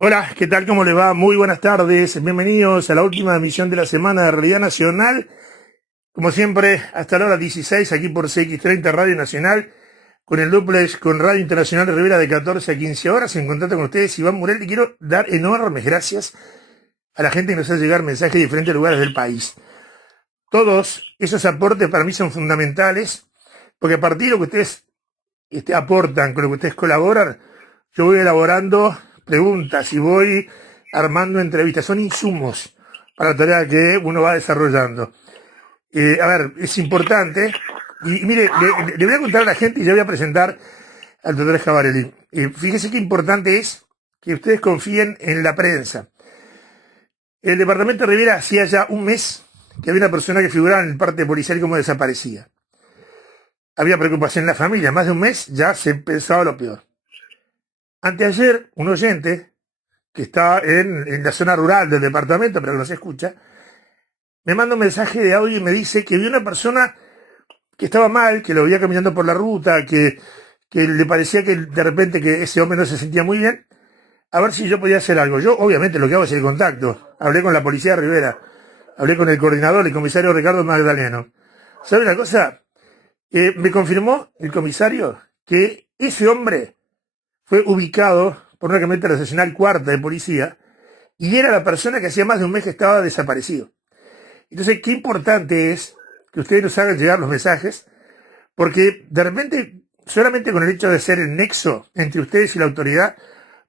Hola, ¿qué tal? ¿Cómo le va? Muy buenas tardes. Bienvenidos a la última emisión de la semana de Realidad Nacional. Como siempre, hasta la hora 16, aquí por CX30 Radio Nacional, con el duplex con Radio Internacional de Rivera de 14 a 15 horas. En contacto con ustedes, Iván Murel, y quiero dar enormes gracias a la gente que nos hace llegar mensajes de diferentes lugares del país. Todos esos aportes para mí son fundamentales, porque a partir de lo que ustedes aportan, con lo que ustedes colaboran, yo voy elaborando preguntas y voy armando entrevistas. Son insumos para la tarea que uno va desarrollando. A ver, es importante. Y mire, le voy a contar a la gente y ya voy a presentar al doctor Schiavarelli. Fíjese qué importante es que ustedes confíen en la prensa. El departamento de Rivera hacía ya un mes que había una persona que figuraba en el parte policial como desaparecida. Había preocupación en la familia. Más de un mes ya se pensaba lo peor. Anteayer, un oyente que está en la zona rural del departamento, pero que no se escucha, me manda un mensaje de audio y me dice que vio una persona que estaba mal, que lo veía caminando por la ruta, que le parecía que de repente que ese hombre no se sentía muy bien, a ver si yo podía hacer algo. Yo, obviamente, lo que hago es el contacto. Hablé con la policía de Rivera, hablé con el coordinador, el comisario Ricardo Magdaleno. ¿Sabe una cosa? Me confirmó el comisario que ese hombre fue ubicado por una camioneta nacional cuarta de policía y era la persona que hacía más de un mes que estaba desaparecido. Entonces, qué importante es que ustedes nos hagan llegar los mensajes, porque de repente, solamente con el hecho de ser el nexo entre ustedes y la autoridad,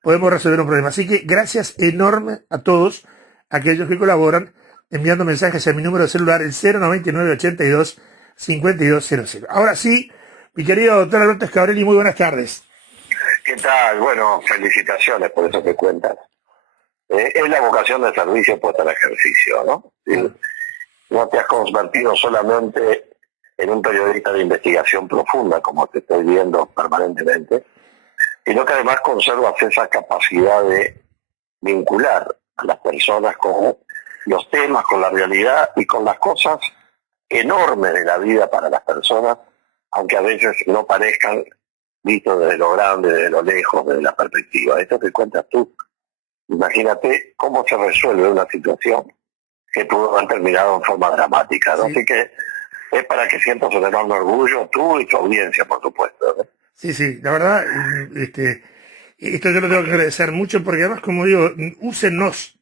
podemos resolver un problema. Así que gracias enorme a todos aquellos que colaboran enviando mensajes a mi número de celular, el 099-82-5200. Ahora sí, mi querido doctor Alberto Schiavarelli, muy buenas tardes. ¿Qué tal? Bueno, felicitaciones por eso que cuentas. Es la vocación de servicio puesta al ejercicio, ¿no? No te has convertido solamente en un periodista de investigación profunda, como te estoy viendo permanentemente, sino que además conservas esa capacidad de vincular a las personas con los temas, con la realidad y con las cosas enormes de la vida para las personas, aunque a veces no parezcan visto desde lo grande, desde lo lejos, desde la perspectiva. Esto que cuentas tú, imagínate cómo se resuelve una situación que pudo haber terminado en forma dramática, ¿no? Sí. Así que es para que sientas un enorme orgullo, tú y tu audiencia, por supuesto, ¿no? Sí, la verdad, esto yo lo tengo que agradecer mucho porque además, como digo, úsennos.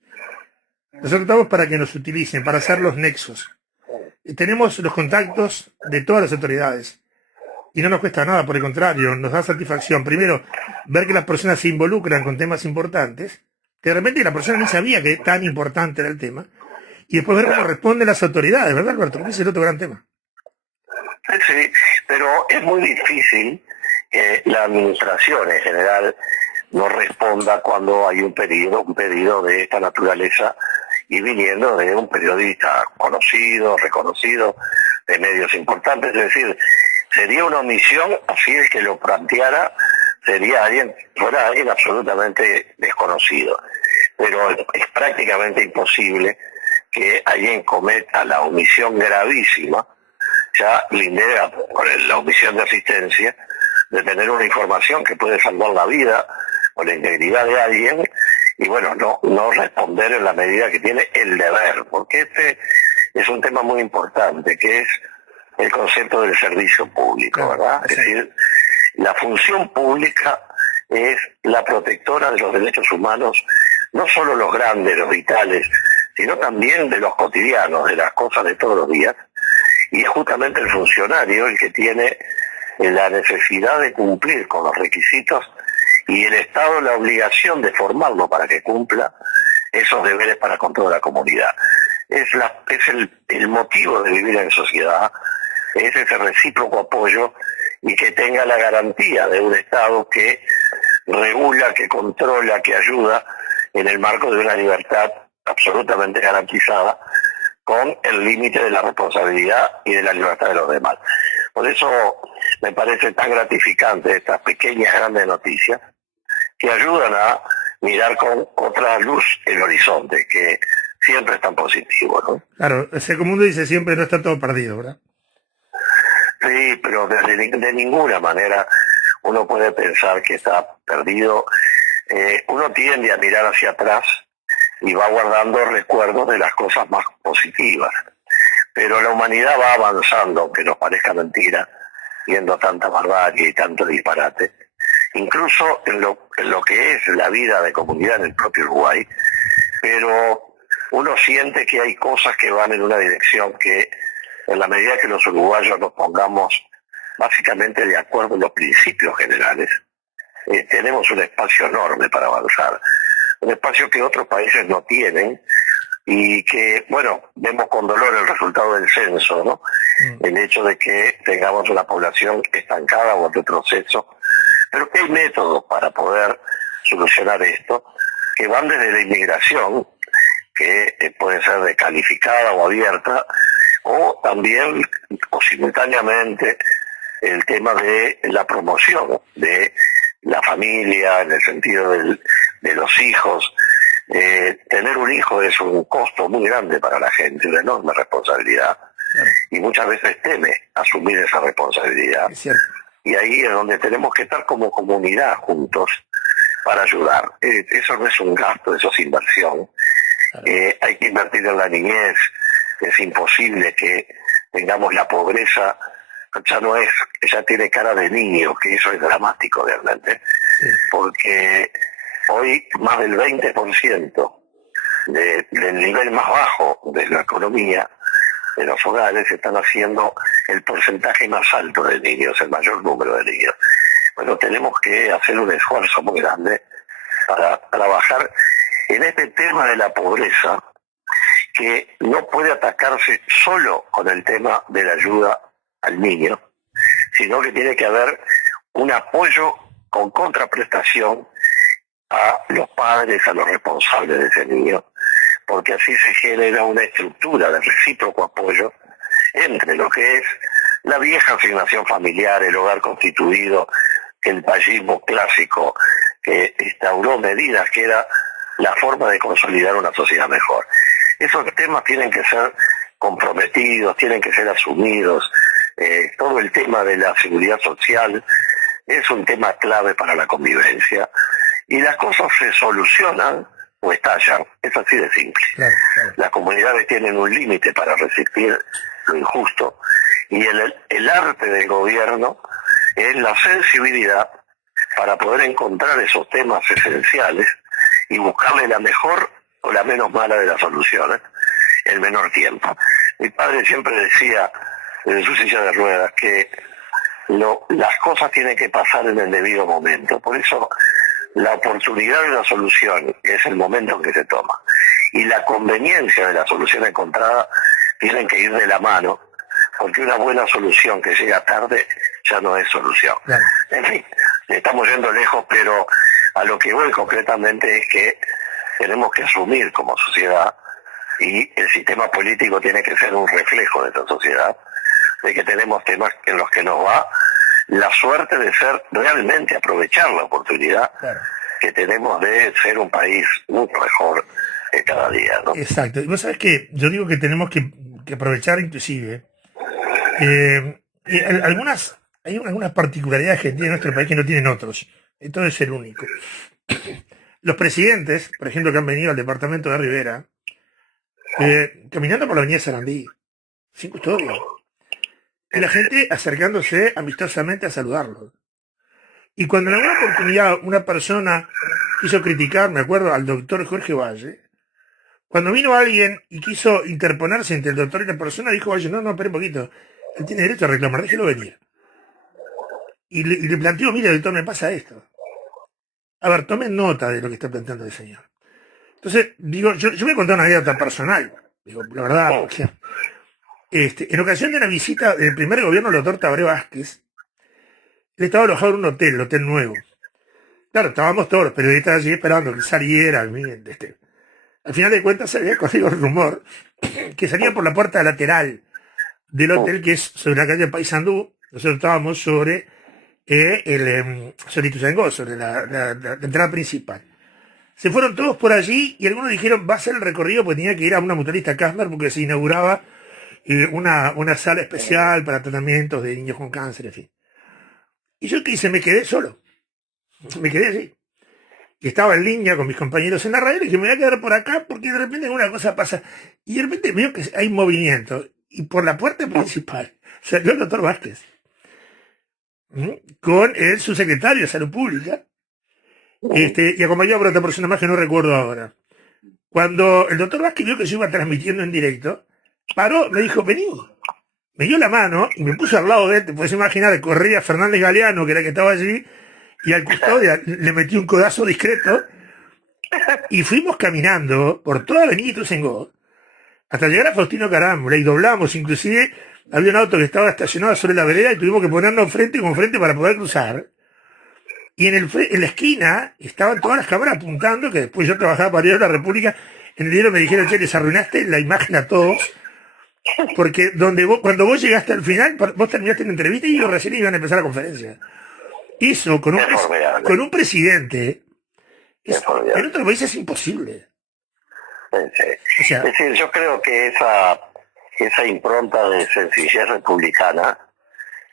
Nosotros estamos para que nos utilicen, para hacer los nexos. Tenemos los contactos de todas las autoridades. Y no nos cuesta nada, por el contrario, nos da satisfacción. Primero, ver que las personas se involucran con temas importantes, que de repente la persona no sabía que tan importante era el tema, y después ver cómo responden las autoridades, ¿verdad, Alberto? Porque ese es el otro gran tema. Sí, pero es muy difícil que la administración en general no responda cuando hay un pedido de esta naturaleza y viniendo de un periodista conocido, reconocido, de medios importantes. Es decir, sería una omisión, así el que lo planteara fuera alguien absolutamente desconocido. Pero es prácticamente imposible que alguien cometa la omisión gravísima, ya lindera por la omisión de asistencia, de tener una información que puede salvar la vida o la integridad de alguien, y bueno, no responder en la medida que tiene el deber, porque este es un tema muy importante, que es el concepto del servicio público, ¿verdad? Es decir, la función pública es la protectora de los derechos humanos, no solo los grandes, los vitales, sino también de los cotidianos, de las cosas de todos los días, y es justamente el funcionario el que tiene la necesidad de cumplir con los requisitos y el Estado la obligación de formarlo para que cumpla esos deberes para con toda la comunidad. Es el motivo de vivir en sociedad, es ese recíproco apoyo y que tenga la garantía de un Estado que regula, que controla, que ayuda en el marco de una libertad absolutamente garantizada con el límite de la responsabilidad y de la libertad de los demás. Por eso me parece tan gratificante estas pequeñas, grandes noticias que ayudan a mirar con otra luz el horizonte, que siempre es tan positivo, ¿no? Claro, ese común dice siempre no está todo perdido, ¿verdad? Sí, pero de ninguna manera uno puede pensar que está perdido uno tiende a mirar hacia atrás y va guardando recuerdos de las cosas más positivas. Pero la humanidad va avanzando, aunque nos parezca mentira, viendo tanta barbarie y tanto disparate. Incluso en lo que es la vida de comunidad en el propio Uruguay, pero uno siente que hay cosas que van en una dirección que, en la medida que los uruguayos nos pongamos básicamente de acuerdo en los principios generales, tenemos un espacio enorme para avanzar, un espacio que otros países no tienen y que, bueno, vemos con dolor el resultado del censo, ¿no? El hecho de que tengamos una población estancada o en retroceso, pero que hay métodos para poder solucionar esto, que van desde la inmigración, que puede ser descalificada o abierta, o también, o simultáneamente, el tema de la promoción de la familia, en el sentido de los hijos. Tener un hijo es un costo muy grande para la gente, una enorme responsabilidad, y muchas veces teme asumir esa responsabilidad. Y ahí es donde tenemos que estar como comunidad juntos para ayudar. Eso no es un gasto, eso es inversión. Hay que invertir en la niñez. Es imposible que tengamos la pobreza, ya tiene cara de niño, que eso es dramático realmente, porque hoy más del 20% del nivel más bajo de la economía de los hogares están haciendo el porcentaje más alto de niños, el mayor número de niños. Bueno, tenemos que hacer un esfuerzo muy grande para trabajar en este tema de la pobreza, que no puede atacarse solo con el tema de la ayuda al niño, sino que tiene que haber un apoyo con contraprestación a los padres, a los responsables de ese niño, porque así se genera una estructura de recíproco apoyo entre lo que es la vieja asignación familiar, el hogar constituido, el paisismo clásico que instauró medidas que era la forma de consolidar una sociedad mejor. Esos temas tienen que ser comprometidos, tienen que ser asumidos. Todo el tema de la seguridad social es un tema clave para la convivencia, y las cosas se solucionan o estallan. Es así de simple. Claro. Las comunidades tienen un límite para resistir lo injusto, y el arte del gobierno es la sensibilidad para poder encontrar esos temas esenciales y buscarle la mejor o la menos mala de las soluciones en menor tiempo. Mi padre siempre decía, en su silla de ruedas, que las cosas tienen que pasar en el debido momento. Por eso la oportunidad de la solución es el momento en que se toma, y la conveniencia de la solución encontrada tienen que ir de la mano, porque una buena solución que llega tarde ya no es solución. Claro. En fin, estamos yendo lejos, pero a lo que voy concretamente es que tenemos que asumir como sociedad, y el sistema político tiene que ser un reflejo de esta sociedad, de que tenemos temas en los que nos va la suerte de ser realmente aprovechar la oportunidad que tenemos de ser un país mucho mejor cada día, ¿no? Exacto. Y vos sabés que yo digo que tenemos que aprovechar inclusive hay algunas particularidades que tiene nuestro país que no tienen otros. Esto es el único. Los presidentes, por ejemplo, que han venido al departamento de Rivera, caminando por la avenida Sarandí, sin custodia, y la gente acercándose amistosamente a saludarlos. Y cuando en alguna oportunidad una persona quiso criticar, me acuerdo, al doctor Jorge Valle, cuando vino alguien y quiso interponerse entre el doctor y la persona, dijo Valle, no, espere un poquito, él tiene derecho a reclamar, déjelo venir. Y le planteó, mire, doctor, me pasa esto. A ver, tomen nota de lo que está planteando el señor. Entonces, digo, yo voy a contar una anécdota personal. Digo, la verdad, o sea, en ocasión de una visita del primer gobierno del doctor Tabaré Vázquez, él estaba alojado en un hotel, el Hotel Nuevo. Claro, estábamos todos los periodistas allí esperando que saliera. Al final de cuentas se había corrido el rumor que salía por la puerta lateral del hotel, que es sobre la calle Paysandú. Nosotros estábamos sobre sobre Ituzaingó, sobre la entrada principal. Se fueron todos por allí y algunos dijeron, va a ser el recorrido porque tenía que ir a una mutualista Casmer porque se inauguraba una sala especial para tratamientos de niños con cáncer, en fin. Y yo qué hice, me quedé solo. Me quedé allí. que estaba en línea con mis compañeros en la radio, y que me voy a quedar por acá porque de repente alguna cosa pasa. Y de repente veo que hay movimiento. Y por la puerta principal salió el doctor Vázquez, con el subsecretario de Salud Pública, y acompañado por otra persona más que no recuerdo ahora. Cuando el doctor Vázquez vio que yo iba transmitiendo en directo, paró, me dijo, vení. Me dio la mano y me puso al lado de él. Te puedes imaginar, corría Fernández Galeano, que era el que estaba allí, y al custodia le metí un codazo discreto, y fuimos caminando por toda la avenida Ituzaingó hasta llegar a Faustino Carámbula, y doblamos. Inclusive había un auto que estaba estacionado sobre la vereda y tuvimos que ponernos frente con frente para poder cruzar. Y en la esquina estaban todas las cámaras apuntando, que después yo trabajaba para Diario de la República. En el diario me dijeron, che, les arruinaste la imagen a todos, porque cuando vos llegaste al final, vos terminaste la entrevista y ellos recién iban a empezar la conferencia. Eso con un presidente, en otro país es imposible. Sí. O sea, es decir, yo creo que esa impronta de sencillez republicana,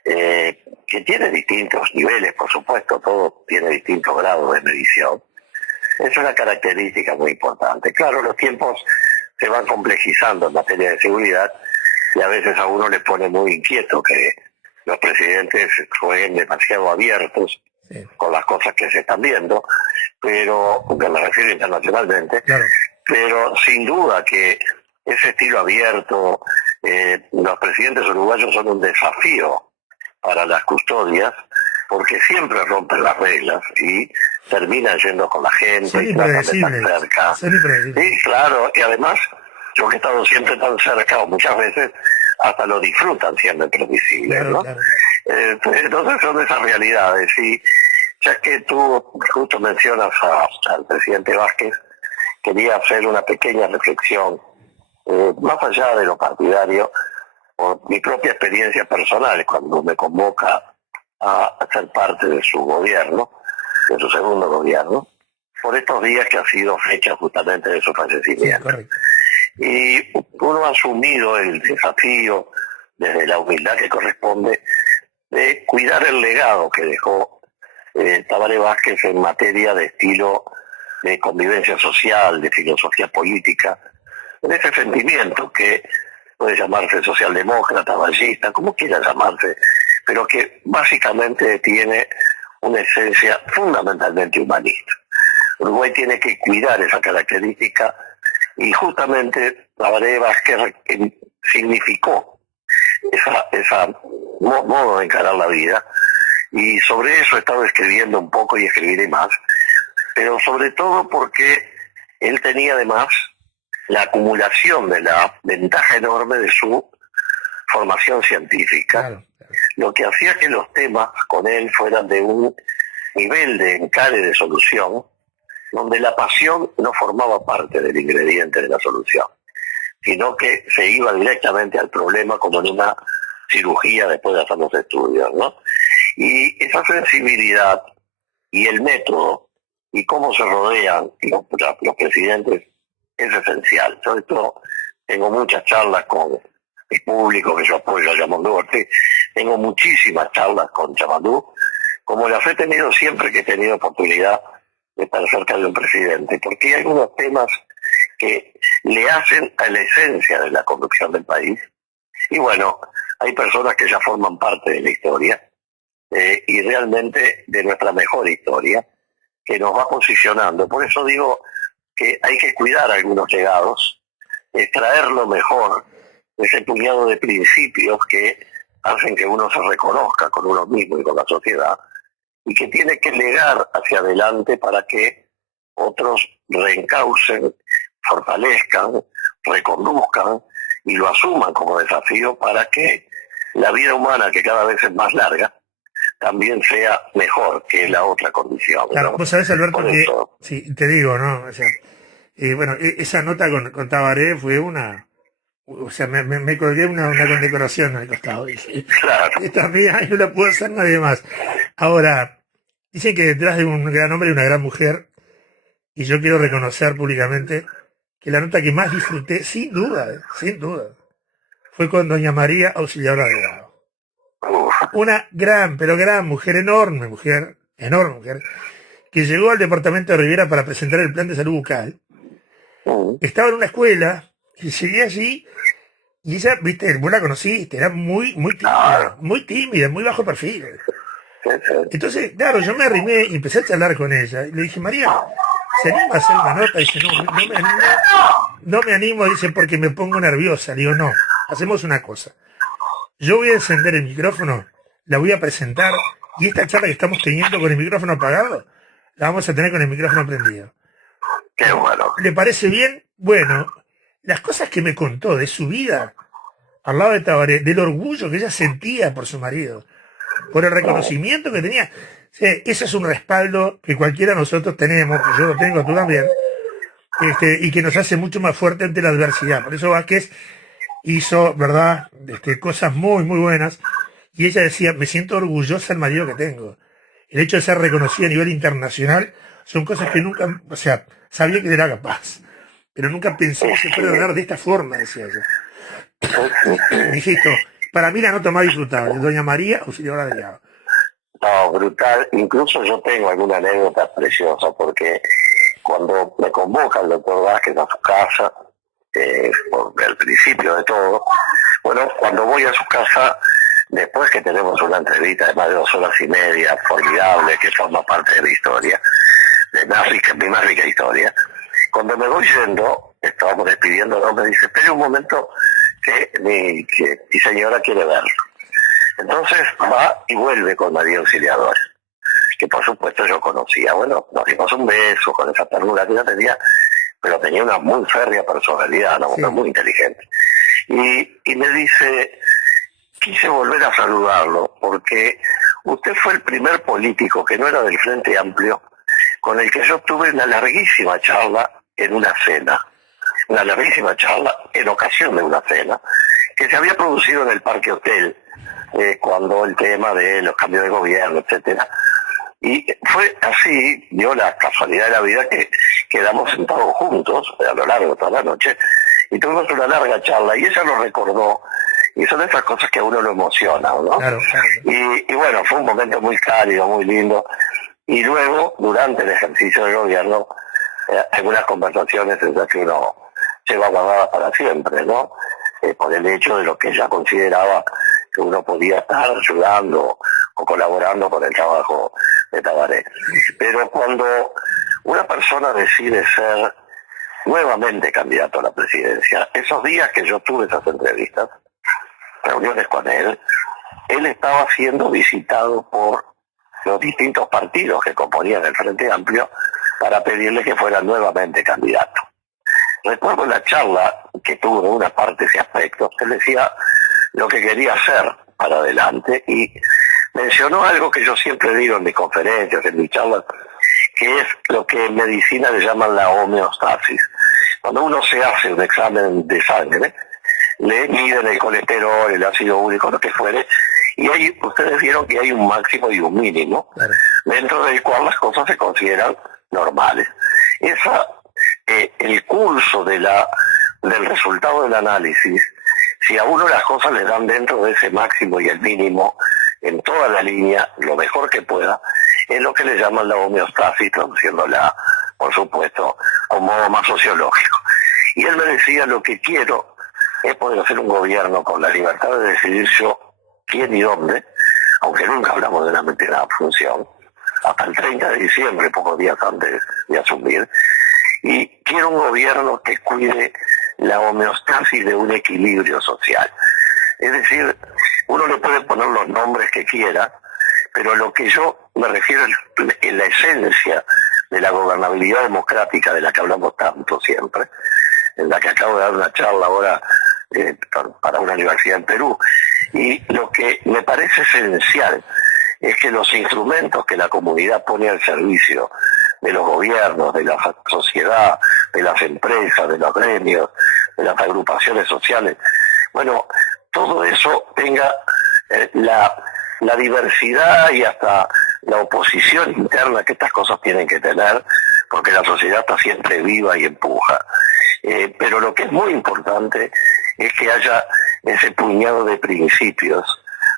que tiene distintos niveles, por supuesto, todo tiene distintos grados de medición, es una característica muy importante. Claro, los tiempos se van complejizando en materia de seguridad y a veces a uno le pone muy inquieto que los presidentes jueguen demasiado abiertos con las cosas que se están viendo, pero, que me refiero internacionalmente, claro. Pero sin duda que ese estilo abierto, los presidentes uruguayos son un desafío para las custodias, porque siempre rompen las reglas y terminan yendo con la gente, son y tratan de estar cerca. Sí, claro, y además, yo que he estado siempre tan cerca, o muchas veces hasta lo disfrutan siendo imprevisibles, claro, ¿no? Claro. Entonces son esas realidades, y ya que tú justo mencionas al presidente Vázquez, quería hacer una pequeña reflexión, más allá de lo partidario, por mi propia experiencia personal, cuando me convoca a ser parte de su gobierno, de su segundo gobierno, por estos días que ha sido fecha justamente de su fallecimiento. Sí, y uno ha asumido el desafío, desde la humildad que corresponde, de cuidar el legado que dejó Tabaré Vázquez en materia de estilo de convivencia social, de filosofía política, en ese sentimiento que puede llamarse socialdemócrata, ballista, como quiera llamarse, pero que básicamente tiene una esencia fundamentalmente humanista. Uruguay tiene que cuidar esa característica, y justamente Tabaré Vázquez significó esa modo de encarar la vida, y sobre eso he estado escribiendo un poco y escribiré más, pero sobre todo porque él tenía además la acumulación de la ventaja enorme de su formación científica, claro. Lo que hacía que los temas con él fueran de un nivel de encare de solución, donde la pasión no formaba parte del ingrediente de la solución, sino que se iba directamente al problema, como en una cirugía después de hacer los estudios, ¿no? Y esa sensibilidad y el método y cómo se rodean los presidentes es esencial. Sobre todo tengo muchas charlas con el público que yo apoyo a Yamadú Ortiz, tengo muchísimas charlas con Yamadú, como las he tenido siempre que he tenido oportunidad de estar cerca de un presidente, porque hay algunos temas que le hacen a la esencia de la conducción del país, y bueno, hay personas que ya forman parte de la historia, y realmente de nuestra mejor historia, que nos va posicionando. Por eso digo que hay que cuidar algunos legados, extraer lo mejor de ese puñado de principios que hacen que uno se reconozca con uno mismo y con la sociedad, y que tiene que legar hacia adelante para que otros reencaucen, fortalezcan, reconduzcan y lo asuman como desafío para que la vida humana, que cada vez es más larga, también sea mejor que la otra condición. Claro, ¿no? Vos sabés, Alberto, por que eso, sí, te digo, ¿no? O sea, bueno, esa nota con Tabaré fue una... O sea, me colgué una condecoración al costado. Dije, claro. Esta mía no la puede hacer nadie más. Ahora, dicen que detrás de un gran hombre hay una gran mujer, y yo quiero reconocer públicamente que la nota que más disfruté, sin duda, fue con doña María Auxiliadora Delgado. Una gran, pero gran mujer, enorme mujer, que llegó al departamento de Rivera para presentar el plan de salud bucal. Estaba en una escuela, y llegué allí, y ella, viste, vos la conociste, era muy tímida, muy bajo perfil. Entonces, claro, yo me arrimé y empecé a charlar con ella. Y le dije, María, ¿se anima a hacer una nota? Y dice, no me animo, dice, porque me pongo nerviosa. Le digo, no, hacemos una cosa. Yo voy a encender el micrófono, la voy a presentar, y esta charla que estamos teniendo con el micrófono apagado, la vamos a tener con el micrófono prendido. Qué bueno. ¿Le parece bien? Bueno, las cosas que me contó de su vida al lado de Tabaré, del orgullo que ella sentía por su marido, por el reconocimiento que tenía. Sí, ese es un respaldo que cualquiera de nosotros tenemos, que yo lo tengo, tú también, y que nos hace mucho más fuerte ante la adversidad. Por eso Vázquez hizo, ¿verdad?, cosas muy, muy buenas. Y ella decía, me siento orgullosa del marido que tengo. El hecho de ser reconocido a nivel internacional son cosas que nunca, o sea, sabía que era capaz, pero nunca pensé que se fuera a dar de esta forma, decía ella. Insisto, para mí la nota más disfrutable, doña María Auxiliadora Delgado. No, brutal. Incluso yo tengo alguna anécdota preciosa, porque cuando me convoca el doctor Vázquez a su casa, al principio de todo, bueno, cuando voy a su casa, después que tenemos una entrevista de más de 2 horas y media, formidable, que forma parte de la historia, de mi más rica historia, cuando me voy yendo, estábamos despidiéndonos, me dice, espere un momento que mi señora quiere verlo. Entonces va y vuelve con María Auxiliadora, que por supuesto yo conocía. Bueno, nos dimos un beso con esa ternura que ella tenía, pero tenía una muy férrea personalidad, una mujer muy inteligente. Y me dice, quise volver a saludarlo, porque usted fue el primer político que no era del Frente Amplio, con el que yo tuve una larguísima charla en una cena. Una larguísima charla en ocasión de una cena, que se había producido en el Parque Hotel, cuando el tema de los cambios de gobierno, etcétera. Y fue así, dio la casualidad de la vida que quedamos sentados juntos a lo largo de toda la noche y tuvimos una larga charla y ella lo recordó, y son esas cosas que a uno lo emociona, ¿no? Claro. Y bueno, fue un momento muy cálido, muy lindo, y luego, durante el ejercicio del gobierno, algunas conversaciones en las que uno lleva guardadas para siempre, ¿no? Por el hecho de lo que ella consideraba que uno podía estar ayudando o colaborando con el trabajo de Tabaré. Pero cuando una persona decide ser nuevamente candidato a la presidencia, esos días que yo tuve esas entrevistas, reuniones con él estaba siendo visitado por los distintos partidos que componían el Frente Amplio para pedirle que fuera nuevamente candidato. Recuerdo la charla que tuvo en una parte de ese aspecto, él decía lo que quería hacer para adelante y mencionó algo que yo siempre digo en mis conferencias, en mis charlas, que es lo que en medicina le llaman la homeostasis. Cuando uno se hace un examen de sangre, le miden el colesterol, el ácido úrico, lo que fuere, y ahí ustedes vieron que hay un máximo y un mínimo, dentro del cual las cosas se consideran normales. El curso del resultado del análisis, si a uno las cosas le dan dentro de ese máximo y el mínimo, en toda la línea, lo mejor que pueda, es lo que le llaman la homeostasis, traduciéndola, por supuesto, a un modo más sociológico. Y él me decía, lo que quiero es poder hacer un gobierno con la libertad de decidir yo quién y dónde, aunque nunca hablamos de una mentira función, hasta el 30 de diciembre, pocos días antes de asumir, y quiero un gobierno que cuide la homeostasis de un equilibrio social. Es decir, uno le puede poner los nombres que quiera, pero lo que yo me refiero es la esencia de la gobernabilidad democrática de la que hablamos tanto siempre, en la que acabo de dar una charla ahora para una universidad en Perú, y lo que me parece esencial es que los instrumentos que la comunidad pone al servicio de los gobiernos, de la sociedad, de las empresas, de los gremios, de las agrupaciones sociales, bueno, todo eso tenga la diversidad y hasta la oposición interna que estas cosas tienen que tener, porque la sociedad está siempre viva y empuja. Pero lo que es muy importante es que haya ese puñado de principios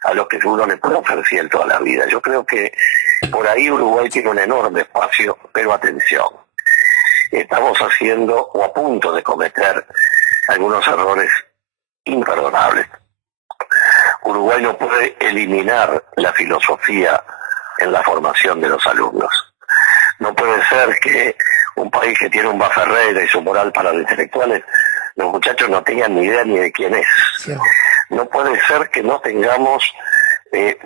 a los que uno le puede ofrecer toda la vida. Yo creo que Por ahí Uruguay tiene un enorme espacio, pero atención, estamos haciendo o a punto de cometer algunos errores imperdonables. Uruguay no puede eliminar la filosofía en la formación de los alumnos. No puede ser que un país que tiene un Ferreira y su moral para los intelectuales, los muchachos no tengan ni idea ni de quién es. Sí. No puede ser que no tengamos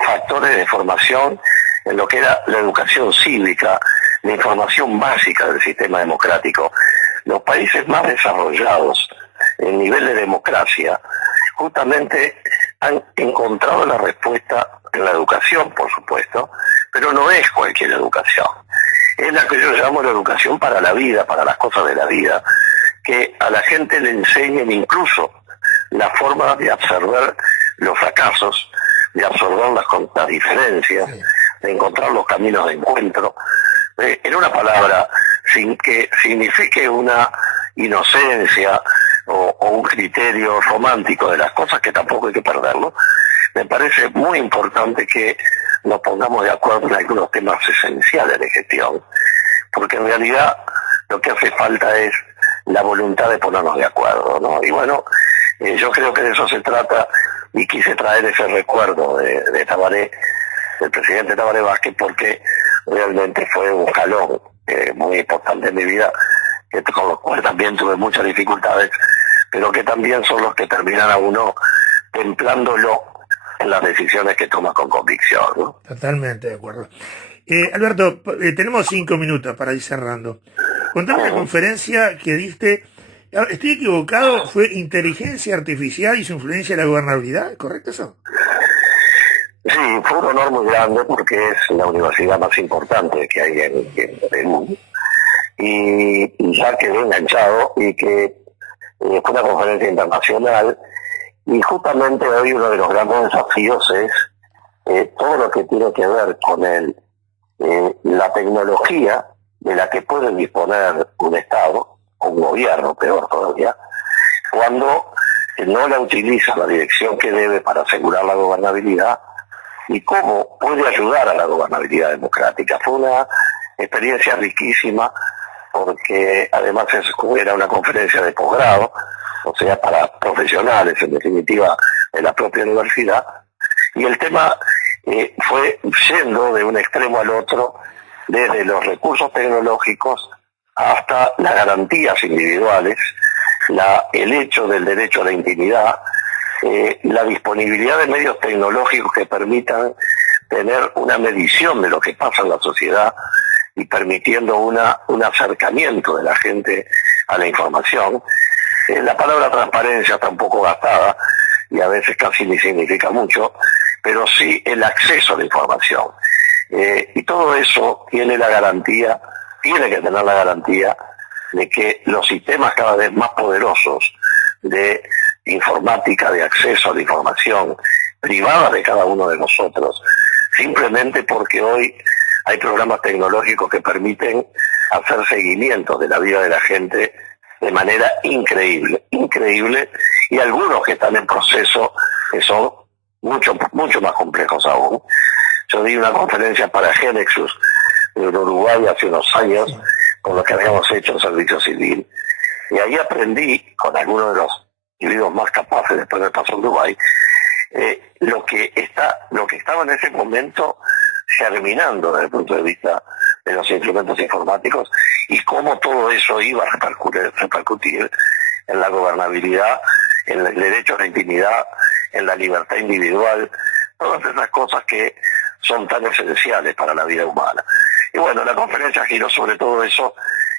factores de formación en lo que era la educación cívica, la información básica del sistema democrático. Los países más desarrollados en nivel de democracia justamente han encontrado la respuesta en la educación, por supuesto, pero no es cualquier educación. Es la que yo llamo la educación para la vida, para las cosas de la vida, que a la gente le enseñen incluso la forma de absorber los fracasos, de absorber las diferencias, de encontrar los caminos de encuentro. En una palabra, sin que signifique una inocencia o un criterio romántico de las cosas, que tampoco hay que perderlo, me parece muy importante que nos pongamos de acuerdo en algunos temas esenciales de gestión, porque en realidad lo que hace falta es la voluntad de ponernos de acuerdo, ¿no? Y bueno, yo creo que de eso se trata, y quise traer ese recuerdo de Tabaré, del presidente Tabaré Vázquez, porque realmente fue un jalón muy importante en mi vida, con lo cual también tuve muchas dificultades, pero que también son los que terminan a uno templándolo en las decisiones que toma con convicción, ¿no? Totalmente de acuerdo. Alberto, tenemos 5 minutos para ir cerrando. Contame la conferencia que diste. ¿Estoy equivocado? ¿Fue inteligencia artificial y su influencia en la gobernabilidad? ¿Correcto eso? Sí, fue un honor muy grande porque es la universidad más importante que hay en Perú. Y ya quedé enganchado, y que fue una conferencia internacional, y justamente hoy uno de los grandes desafíos es todo lo que tiene que ver con la tecnología de la que puede disponer un Estado, o un gobierno, peor todavía, cuando no la utiliza la dirección que debe para asegurar la gobernabilidad, y cómo puede ayudar a la gobernabilidad democrática. Fue una experiencia riquísima, porque además era una conferencia de posgrado, o sea, para profesionales, en definitiva, de la propia universidad, y el tema fue yendo de un extremo al otro, desde los recursos tecnológicos hasta las garantías individuales, el hecho del derecho a la intimidad, la disponibilidad de medios tecnológicos que permitan tener una medición de lo que pasa en la sociedad y permitiendo un acercamiento de la gente a la información. La palabra transparencia está un poco gastada y a veces casi ni significa mucho, pero sí el acceso a la información. Y todo eso tiene que tener la garantía de que los sistemas cada vez más poderosos de informática, de acceso a la información privada de cada uno de nosotros, simplemente porque hoy hay programas tecnológicos que permiten hacer seguimiento de la vida de la gente de manera increíble, y algunos que están en proceso que son mucho más complejos aún. Yo di una conferencia para Genexus en Uruguay hace unos años, con lo que habíamos hecho en servicio civil, y ahí aprendí con algunos de los individuos más capaces después del paso en Uruguay, lo que estaba en ese momento germinando desde el punto de vista de los instrumentos informáticos, y cómo todo eso iba a repercutir en la gobernabilidad, en el derecho a la intimidad, en la libertad individual, todas esas cosas que son tan esenciales para la vida humana. Y bueno, la conferencia giró sobre todo eso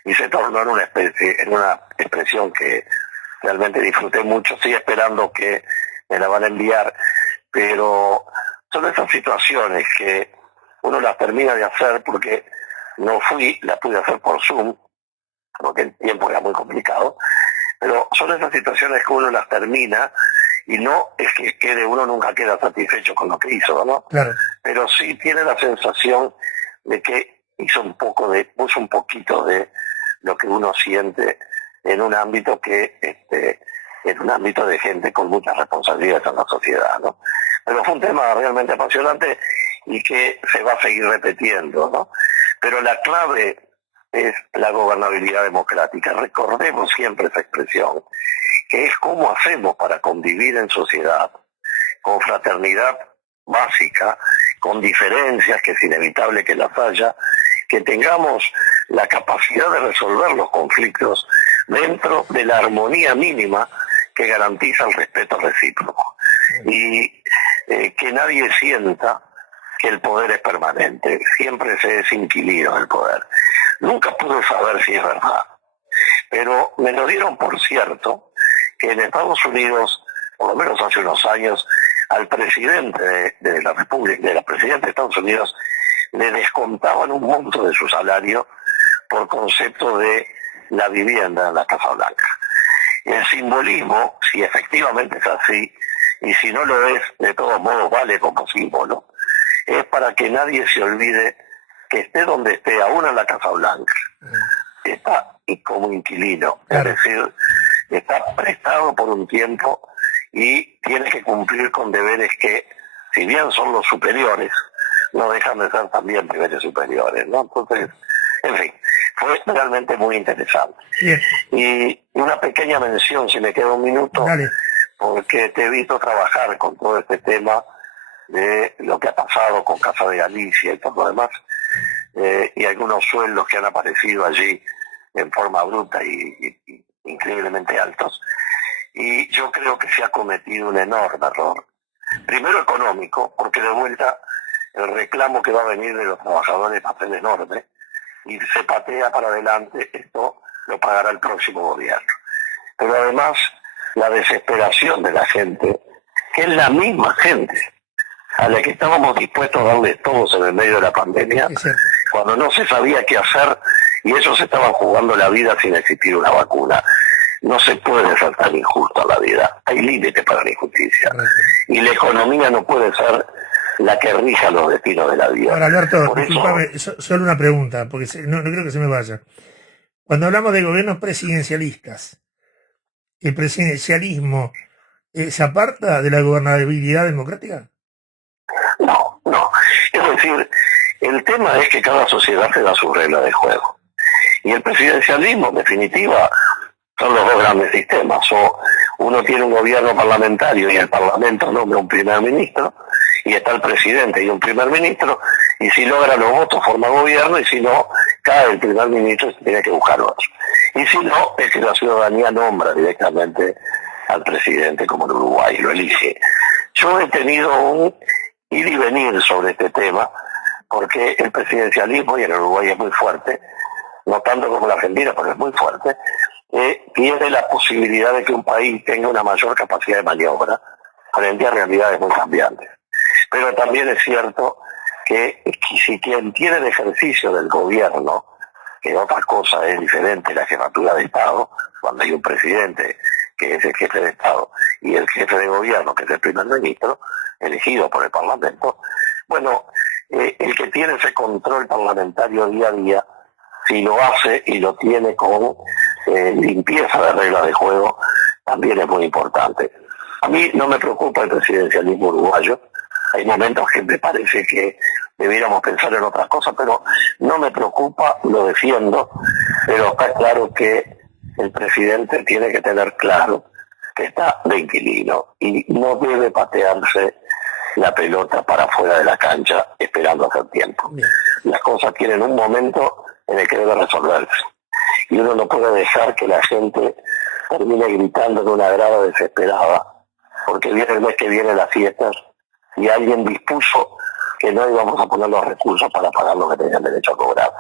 y se tornó en una expresión que realmente disfruté mucho. Estoy esperando que me la van a enviar, pero son esas situaciones que uno las termina de hacer porque la pude hacer por Zoom, porque el tiempo era muy complicado, pero son esas situaciones que uno las termina, y no es que uno nunca queda satisfecho con lo que hizo, ¿no? Claro. Pero sí tiene la sensación de que puso un poquito de lo que uno siente en un ámbito de gente con muchas responsabilidades en la sociedad, ¿no? Pero fue un tema realmente apasionante, y que se va a seguir repitiendo, ¿no? Pero la clave es la gobernabilidad democrática. Recordemos siempre esa expresión, que es cómo hacemos para convivir en sociedad, con fraternidad básica, con diferencias, que es inevitable que las haya, que tengamos la capacidad de resolver los conflictos dentro de la armonía mínima que garantiza el respeto recíproco. Y que nadie sienta que el poder es permanente, siempre se es inquilino del poder. Nunca pude saber si es verdad, pero me lo dieron por cierto que en Estados Unidos, por lo menos hace unos años, al presidente de la República, de la presidenta de Estados Unidos, le descontaban un monto de su salario por concepto de la vivienda en la Casa Blanca. El simbolismo, si efectivamente es así, y si no lo es, de todos modos vale como símbolo, es para que nadie se olvide que esté donde esté, aún en la Casa Blanca, está y como inquilino, es decir, está prestado por un tiempo y tiene que cumplir con deberes que, si bien son los superiores, no dejan de ser también deberes superiores, ¿no? Entonces, en fin, fue realmente muy interesante. Bien. Y una pequeña mención, si me queda un minuto, dale, porque te he visto trabajar con todo este tema de lo que ha pasado con Casa de Galicia y todo lo demás, y algunos sueldos que han aparecido allí en forma bruta y increíblemente altos. Y yo creo que se ha cometido un enorme error. Primero económico, porque de vuelta el reclamo que va a venir de los trabajadores va a ser enorme, y se patea para adelante, esto lo pagará el próximo gobierno. Pero además, la desesperación de la gente, que es la misma gente a la que estábamos dispuestos a darle todos en el medio de la pandemia, cuando no se sabía qué hacer y ellos estaban jugando la vida sin existir una vacuna. No se puede ser tan injusto la vida, hay límites para la injusticia. Y la economía no puede ser la que rija los destinos de la vida. Ahora, Alberto, discúlpame, solo una pregunta, porque no creo que se me vaya. Cuando hablamos de gobiernos presidencialistas, ¿el presidencialismo se aparta de la gobernabilidad democrática? No. Es decir, el tema es que cada sociedad se da su regla de juego. Y el presidencialismo, en definitiva, son los dos grandes sistemas. O uno tiene un gobierno parlamentario y el parlamento nombra un primer ministro, y está el presidente y un primer ministro, y si logra los votos forma gobierno, y si no, cae el primer ministro y se tiene que buscar otro. Y si no, es que la ciudadanía nombra directamente al presidente, como en Uruguay, lo elige. Yo he tenido un ir y venir sobre este tema, porque el presidencialismo, y en Uruguay es muy fuerte, no tanto como en la Argentina, pero es muy fuerte, tiene la posibilidad de que un país tenga una mayor capacidad de maniobra frente a realidades muy cambiantes. Pero también es cierto que si quien tiene el ejercicio del gobierno, que otra cosa es diferente, la jefatura de Estado, cuando hay un presidente que es el jefe de Estado y el jefe de gobierno, que es el primer ministro, elegido por el Parlamento, bueno, el que tiene ese control parlamentario día a día, si lo hace y lo tiene con limpieza de reglas de juego, también es muy importante. A mí no me preocupa el presidencialismo uruguayo. Hay momentos que me parece que debiéramos pensar en otras cosas, pero no me preocupa, lo defiendo, pero está claro que el presidente tiene que tener claro que está de inquilino y no debe patearse la pelota para afuera de la cancha esperando hacer tiempo. Bien. Las cosas tienen un momento en el que debe resolverse, y uno no puede dejar que la gente termine gritando en una grada desesperada, porque viene el mes que viene las fiestas y alguien dispuso que no íbamos a poner los recursos para pagar lo que tenían derecho a cobrar.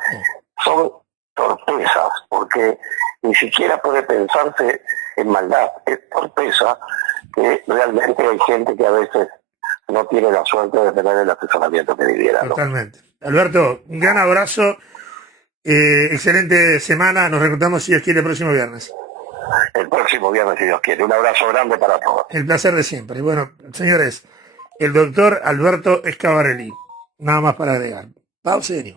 Son torpezas, porque ni siquiera puede pensarse en maldad, es torpeza que realmente hay gente que a veces no tiene la suerte de tener el asesoramiento que viviera, ¿no? Totalmente. Alberto, un gran abrazo, excelente semana, nos reencontramos si Dios quiere el próximo viernes. El próximo viernes, si Dios quiere. Un abrazo grande para todos. El placer de siempre. Y bueno, señores, el doctor Alberto Schiavarelli. Nada más para agregar. Pausa y venimos.